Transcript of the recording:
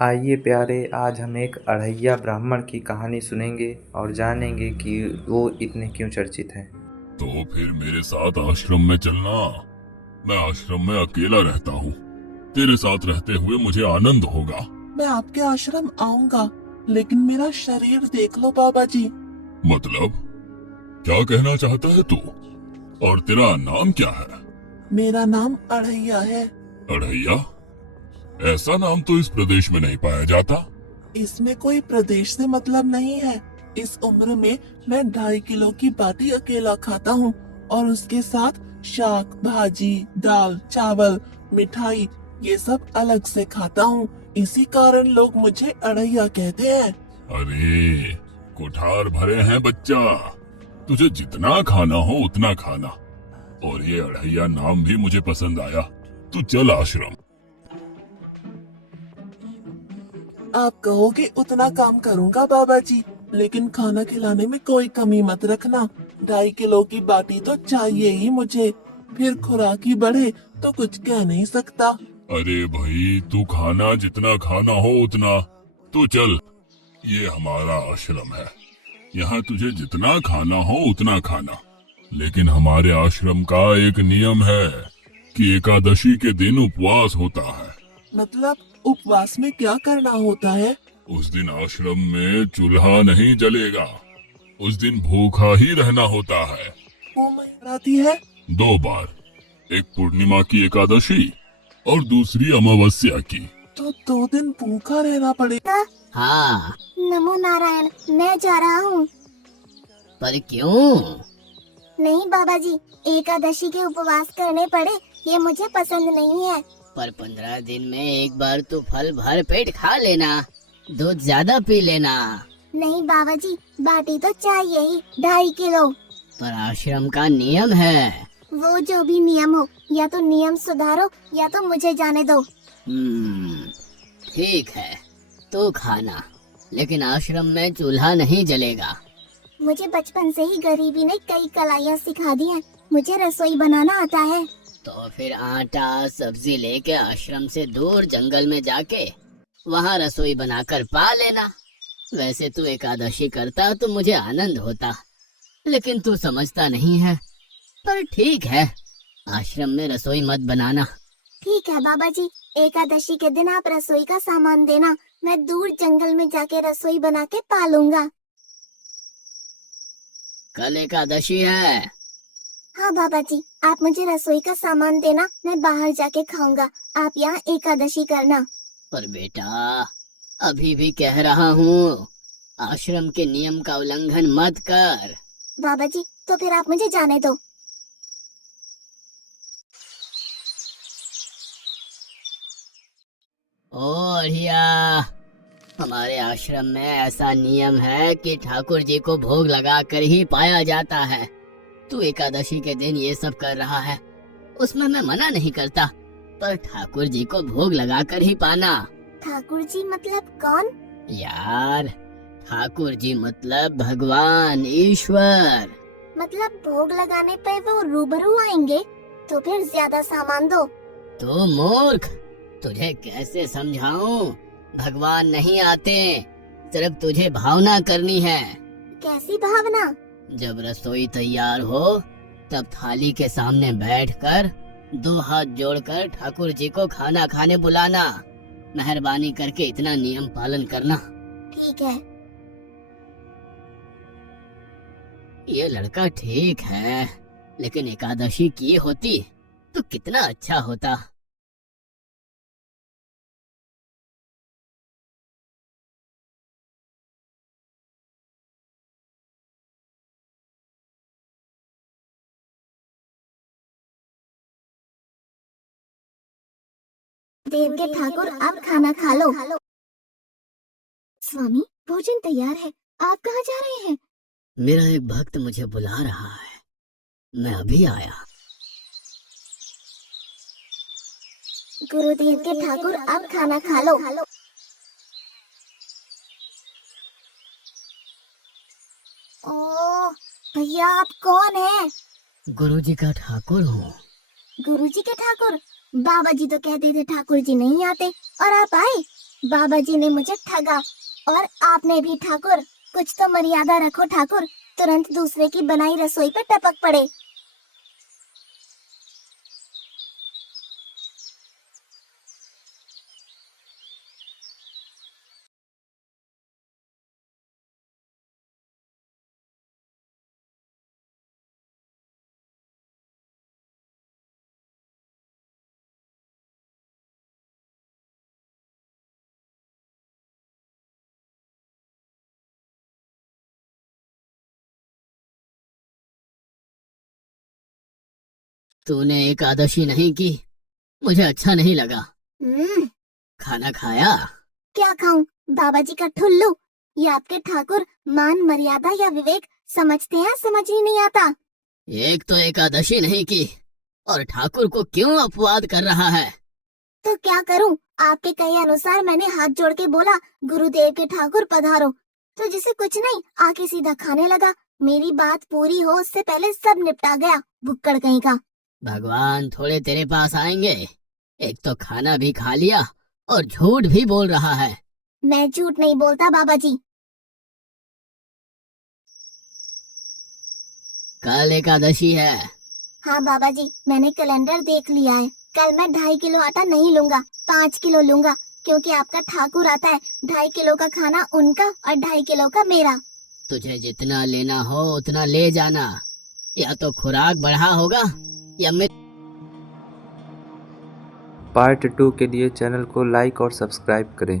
आइए प्यारे, आज हम एक अढ़ैया ब्राह्मण की कहानी सुनेंगे और जानेंगे कि वो इतने क्यों चर्चित हैं। तो फिर मेरे साथ आश्रम में चलना। मैं आश्रम में अकेला रहता हूँ। तेरे साथ रहते हुए मुझे आनंद होगा। मैं आपके आश्रम आऊंगा, लेकिन मेरा शरीर देख लो बाबा जी। मतलब क्या कहना चाहता है तू? और तेरा नाम क्या है? मेरा नाम अढ़ैया है। अढ़ैया? ऐसा नाम तो इस प्रदेश में नहीं पाया जाता। इसमें कोई प्रदेश से मतलब नहीं है। इस उम्र में मैं 2.5 किलो की बाटी अकेला खाता हूँ और उसके साथ शाक भाजी दाल चावल मिठाई ये सब अलग से खाता हूँ। इसी कारण लोग मुझे अढ़ैया कहते हैं। अरे कुठार भरे हैं बच्चा। तुझे जितना खाना हो उतना खाना। और ये अढ़ैया नाम भी मुझे पसंद आया। तू चल आश्रम। आप कहोगे उतना काम करूंगा बाबा जी, लेकिन खाना खिलाने में कोई कमी मत रखना। 2.5 किलो की बाटी तो चाहिए ही मुझे। फिर खुराक ही बढ़े तो कुछ कह नहीं सकता। अरे भाई, तू खाना जितना खाना हो उतना। तो चल, ये हमारा आश्रम है। यहाँ तुझे जितना खाना हो उतना खाना। लेकिन हमारे आश्रम का एक नियम है कि एकादशी के दिन उपवास होता है। मतलब उपवास में क्या करना होता है? उस दिन आश्रम में चूल्हा नहीं जलेगा। उस दिन भूखा ही रहना होता है। वो महीना आती है? 2 बार, एक पूर्णिमा की एकादशी और दूसरी अमावस्या की। तो 2 दिन भूखा रहना पड़ेगा। हाँ, नमो नारायण, मैं जा रहा हूँ। पर क्यों? नहीं बाबा जी, एकादशी के उपवास करने पड़े, ये मुझे पसंद नहीं है। पर 15 दिन में एक बार तो फल भर पेट खा लेना, दूध ज्यादा पी लेना। नहीं बाबा जी, बाटी तो चाहिए ही 2.5 किलो। पर आश्रम का नियम है। वो जो भी नियम हो, या तो नियम सुधारो या तो मुझे जाने दो। ठीक है, तो खाना, लेकिन आश्रम में चूल्हा नहीं जलेगा। मुझे बचपन से ही गरीबी ने कई कलाइयाँ सिखा दी हैं। मुझे रसोई बनाना आता है। तो फिर आटा सब्जी लेके आश्रम से दूर जंगल में जाके वहाँ रसोई बनाकर पा लेना। वैसे तू एकादशी करता तो मुझे आनंद होता, लेकिन तू समझता नहीं है। पर ठीक है, आश्रम में रसोई मत बनाना। ठीक है बाबा जी, एकादशी के दिन आप रसोई का सामान देना, मैं दूर जंगल में जाके रसोई बना के पालूंगा। कल एकादशी है। हाँ बाबा जी, आप मुझे रसोई का सामान देना, मैं बाहर जाके खाऊंगा। आप यहाँ एकादशी करना। पर बेटा, अभी भी कह रहा हूँ, आश्रम के नियम का उल्लंघन मत कर। बाबा जी, तो फिर आप मुझे जाने दो। ओ अढ़िया, हमारे आश्रम में ऐसा नियम है कि ठाकुर जी को भोग लगा कर ही पाया जाता है। तू एकादशी के दिन ये सब कर रहा है, उसमें मैं मना नहीं करता, पर ठाकुर जी को भोग लगा कर ही पाना। ठाकुर जी मतलब कौन? यार, ठाकुर जी मतलब भगवान ईश्वर। मतलब भोग लगाने पे वो रूबरू आएंगे? तो फिर ज्यादा सामान दो। तो मूर्ख, तुझे कैसे समझाऊं? भगवान नहीं आते, सिर्फ तुझे भावना करनी है। कैसी भावना? जब रसोई तैयार हो तब थाली के सामने बैठकर 2 हाथ जोड़कर ठाकुर जी को खाना खाने बुलाना। मेहरबानी करके इतना नियम पालन करना। ठीक है। ये लड़का ठीक है, लेकिन एकादशी की होती तो कितना अच्छा होता। देव के ठाकुर, आप खाना खा लो। स्वामी, भोजन तैयार है, आप कहाँ जा रहे हैं? मेरा एक भक्त मुझे बुला रहा है, मैं अभी आया। गुरुदेव के ठाकुर, आप खाना खा लो। ओ भैया, आप कौन हैं? गुरुजी का ठाकुर हूँ। गुरुजी के ठाकुर? बाबा जी तो कहते थे ठाकुर जी नहीं आते, और आप आए। बाबा जी ने मुझे ठगा और आपने भी ठाकुर। कुछ तो मर्यादा रखो ठाकुर, तुरंत दूसरे की बनाई रसोई पे टपक पड़े। तूने एकादशी नहीं की, मुझे अच्छा नहीं लगा। हम्म, खाना खाया? क्या खाऊं? बाबा जी का ठुल्लू। ये आपके ठाकुर मान मर्यादा या विवेक समझते हैं, समझ ही नहीं आता। एक तो एकादशी नहीं की और ठाकुर को क्यों अपवाद कर रहा है? तो क्या करूं? आपके कहे अनुसार मैंने हाथ जोड़ के बोला, गुरुदेव के ठाकुर पधारो, तो जिसे कुछ नहीं आके सीधा खाने लगा। मेरी बात पूरी हो उससे पहले सब निपटा गया, भुक्कड़ कहीं का। भगवान थोड़े तेरे पास आएंगे। एक तो खाना भी खा लिया और झूठ भी बोल रहा है। मैं झूठ नहीं बोलता बाबा जी। कल एकादशी है। हाँ बाबा जी, मैंने कैलेंडर देख लिया है। कल मैं 2.5 किलो आटा नहीं लूंगा, 5 किलो लूंगा, क्योंकि आपका ठाकुर आता है। 2.5 किलो का खाना उनका और 2.5 किलो का मेरा। तुझे जितना लेना हो उतना ले जाना, या तो खुराक बढ़ा होगा या मैं। पार्ट 2 के लिए चैनल को लाइक और सब्सक्राइब करें।